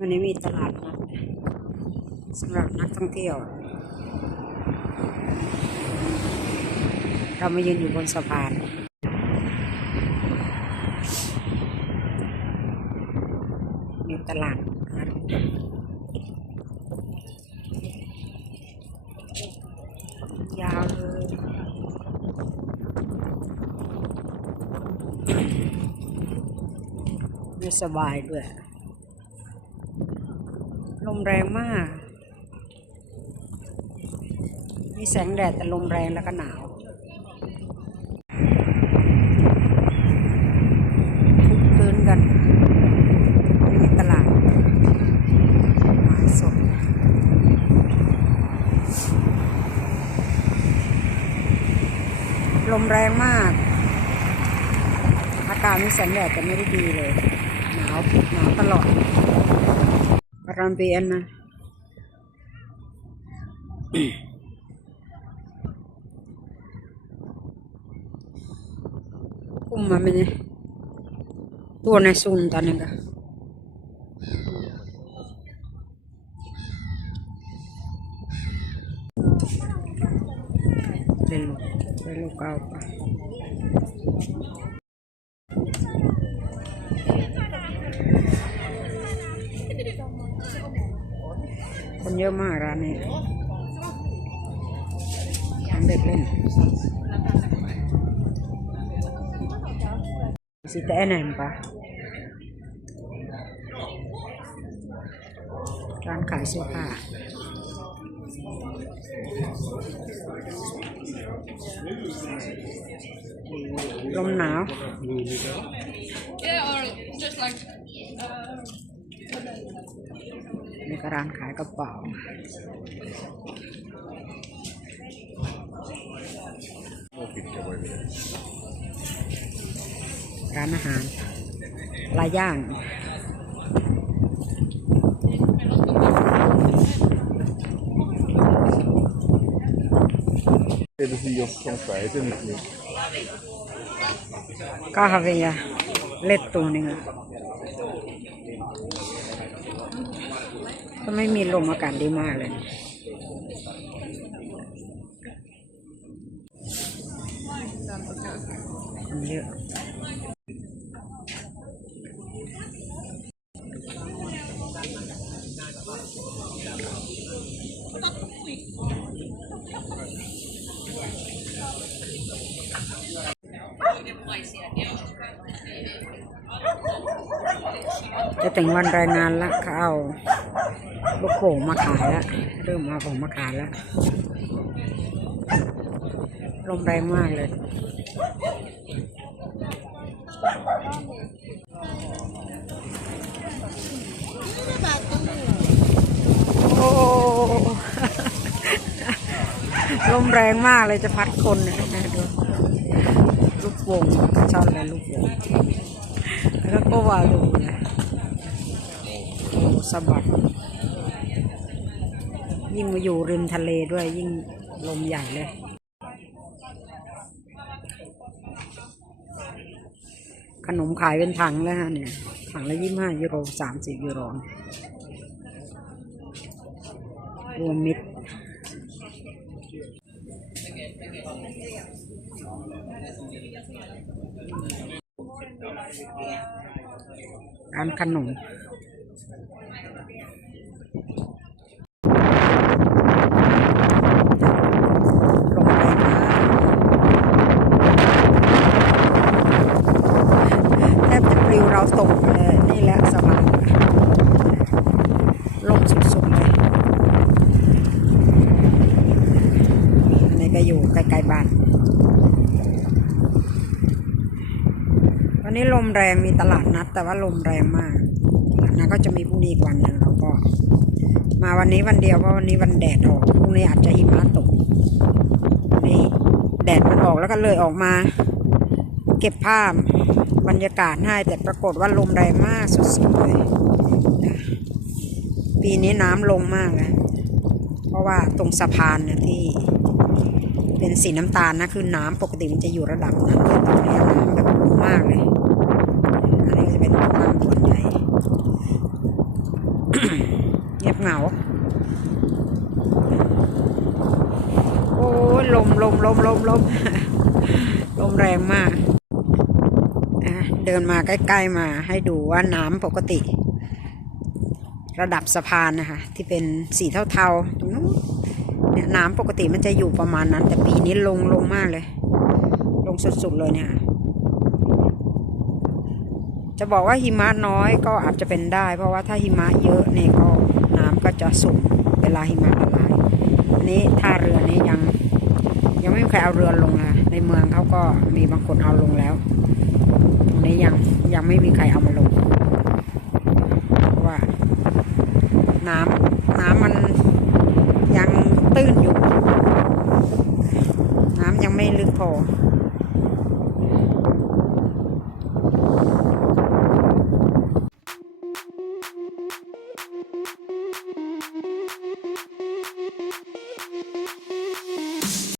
วันนี้มีตลาดนัดสำหรับนักท่องเที่ยว เรามายืนอยู่บนสะพานมีตลาดนัดยาวเลยไม่สบายด้วย ลมแรงมาก มีแสงแดดแต่ลมแรงแล้วก็หนาว ทุกคืนกันมีตลาดไม้สดลมแรงมาก อากาศมีแสงแดดแต่ไม่ได้ดีเลย หนาวหนาวตลอด kang BL. Kumma menee tuonne suuntaan. Niin Pelu, pelukauppa. คนเยอะมากร้านนี้ร้านเด็กเล่นสิแต่แนมปะร้านขายเสื้อผ้าลมหนาว Yeah, or just like นี่ก็ร้านขายกระเป๋า ร้านอาหารปลาย่างก็เป็นยาเว้ยเล็ดตัวนึง ก็ไม่มีลมอากาศดีมากเลยคนเยอะจะถึงวันรายงานละเขาเอา ลูกโป่งมาขายและเริ่มเอาของมาขายและลมแรงมากเลยโอ้ลมแรงมากเลยจะพัดคนเนี่ยนะดูลูกวงชอบเลยลูกวงแล้วก็ว่าดูนะสะบัด ยิ่งมาอยู่ริมทะเลด้วยยิ่งลมใหญ่เลย ขนมขายเป็นถังแล้วฮะเนี่ย ถังละยี่ห้ายูโรสามสิบยูโรรวมมิตรร้านขนม ลมแรงมากแทบจะปลิว เราตกนี่แหละสะพานลมสุดๆเลยนนี้ก็อยู่ใกล้ๆบ้าน วันนี้ลมแรงมีตลาดนัด แต่ว่าลมแรงมากตลาดนัดก็จะมีพรุ่งนี้อีกวันหนึ่งเราก็ มาวันนี้วันเดียวเพราะวันนี้วันแดดออกพรุ่งนี้อาจจะหิมะตกนี่แดดมันออกแล้วก็เลยออกมา เก็บภาพบรรยากาศให้แต่ปรากฏว่าลมแรงมากสุดๆเลยนะปีนี้น้ำลงมากนะเพราะว่าตรงสะพานเนี่ยที่เป็นสีน้ำตาลนะคือน้ำปกติมันจะอยู่ระดับนั้นแต่ตอนนี้น้ำแบบลงมากเลย อันนี้จะเป็นน้ำส่วนใหญ่บเหงาโอ้ลมลมลมลมลมลมแรงมาก เดินมาใกล้ๆมาให้ดูว่าน้ำปกติ ระดับสะพานนะคะ ที่เป็นสีเทาๆตรงนู้นเนี่ยน้ำปกติมันจะอยู่ประมาณนั้น แต่ปีนี้ลงลงมากเลย ลงสุดๆเลยเนี่ย จะบอกว่าหิมะน้อยก็อาจจะเป็นได้ เพราะว่าถ้าหิมะเยอะเนี่ยก็น้ำก็จะสูงเวลาหิมะละลายอันนี้ท่าเรือนี้ยัง ยังไม่มีใครเอาเรือลงนะในเมืองเขาก็มีบางคนเอาลงแล้ว นี้ยังยังไม่มีใครเอามาลงว่า น้ำน้ำมันยังตื้นอยู่ น้ำยังไม่ลึกพอ